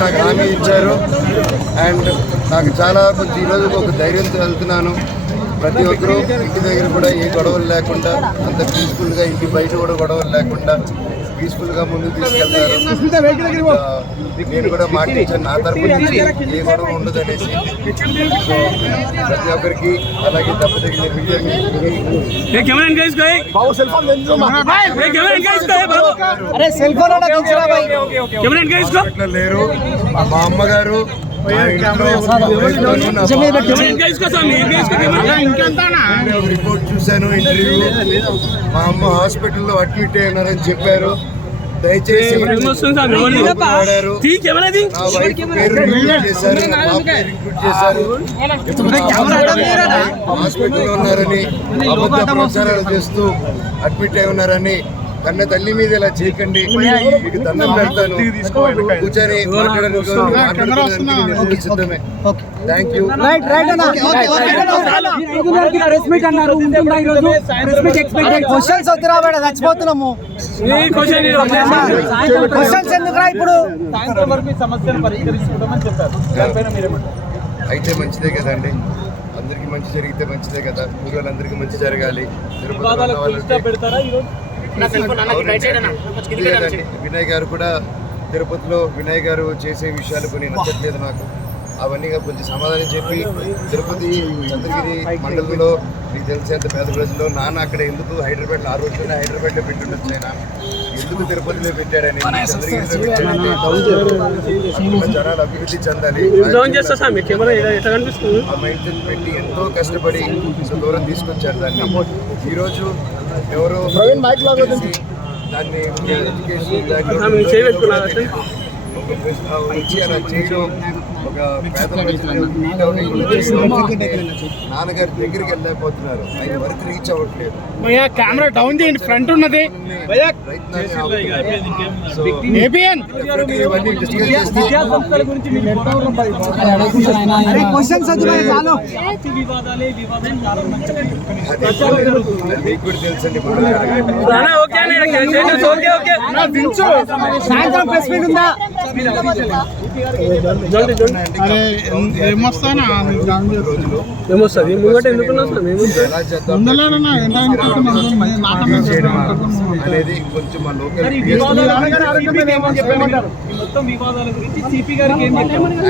నాకు హామీ ఇచ్చారు. అండ్ నాకు చాలా కొంచెం ఈరోజు ఒక ధైర్యంతో వెళ్తున్నాను. ప్రతి ఒక్కరూ ఇంటి దగ్గర కూడా ఏ గొడవలు లేకుండా అంత పీస్ఫుల్గా, ఇంటి బయట కూడా గొడవలు లేకుండా పీస్ఫుల్గా ముందుకు తీసుకెళ్తారు. నేను కూడా మాట ఇచ్చాను, నా తరపు నుంచి ఏ గొడవ ఉండదు అనేసి. ప్రతి ఒక్కరికి అలాగే దెబ్బతగిన లేరు. మా అమ్మగారు రిపోర్ట్ చూశాను, ఇంటర్వ్యూ. మా అమ్మ హాస్పిటల్లో అడ్మిట్ అయినారని చెప్పారు. దయచేసి హాస్పిటల్లో ఉన్నారని అబద్ధ ప్రచారాలు చేస్తూ అడ్మిట్ అయి ఉన్నారని కన్న తల్లి మీద ఇలా చేయకండి. మీకు దండం పెడతాను. కూర్చొని మాట్లాడడానికి సిద్ధమే. Thank you. చచ్చిపోతున్నాము అయితే మంచిదే కదండి, అందరికి మంచి జరిగితే మంచిదే కదా. ఊళ్ళందరికీ మంచి జరగాలి. వినయ్ గారు కూడా తిరుపతిలో వినయ్ గారు చేసే విషయాలు కొన్ని నచ్చట్లేదు నాకు. అవన్నీ కొంచెం సమాధానం చెప్పి తిరుపతి చంద్రగిరి మండలంలో మీకు తెలిసేంత పేద ప్రజల్లో నాన్న అక్కడ ఎందుకు హైదరాబాద్లో ఆ రోజున హైదరాబాద్లో పెట్టుండొచ్చు, ఆయన ఎందుకు తిరుపతిలో పెట్టాడని, చంద్రగిరిలో పెట్టాడని జనాలు అభివృద్ధి చెందాలి. ఆ మైండ్ సెట్ పెట్టి ఎంతో కష్టపడి దూరం తీసుకొచ్చారు దాన్ని. ఈరోజు ఎవరో దాన్ని వచ్చి అలా చేయడం ఒక పేద నాన్నగారి దగ్గరికి వెళ్ళలేకపోతున్నారు. ఆయన వరకు రీచ్ అవ్వట్లేదు. కెమెరా డౌన్ చేయండి, ఫ్రంట్ ఉన్నది. మీకు కూడా తెలుసండి. సాయంత్రం ప్రెస్ మీట్ ఉందా? అనేది కొంచెం మా లోకల్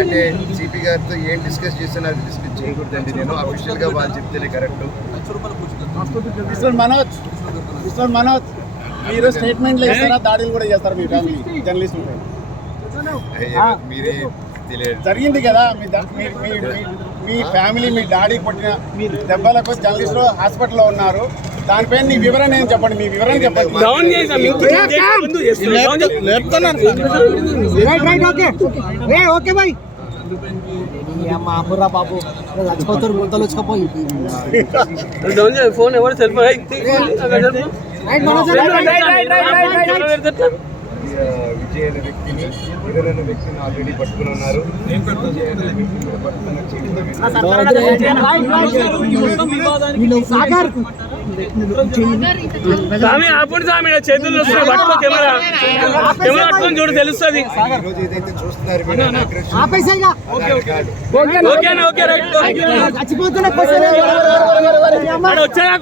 అంటే సిపి గారితో ఏం డిస్కస్ చేస్తానో అది డిస్కస్ చేయకూడదండి. నేను అఫీషియల్ గా వాళ్ళు చెప్తేనే కరెక్ట్. మనోజ్ మీరు స్టేట్మెంట్లు ఇస్తారా, దాడులు కూడా చేస్తారు మీ ఫ్యామిలీ జర్నలిస్ట్? మీరే తెలియదు జరిగింది కదా మీ ఫ్యామిలీ, మీ డాడీ కొట్టిన దెబ్బలకు జర్నలిస్టులు హాస్పిటల్లో ఉన్నారు. దానిపైన నీ వివరణ ఏం చెప్పండి, మీ వివరణ చెప్పండి. Okay bye. అమ్మ బాబు చచ్చిపోతారు, గుంతలు వచ్చకపోయి ఫోన్ ఎవరు సెల్ విజయ్ అనే వ్యక్తిని, కిరణ్ అనే వ్యక్తిని ఆల్రెడీ పట్టుకుని ఉన్నారు. చేతుల్లో చూడు తెలుస్తుంది. ఏదైతే చూస్తున్నారు వచ్చారా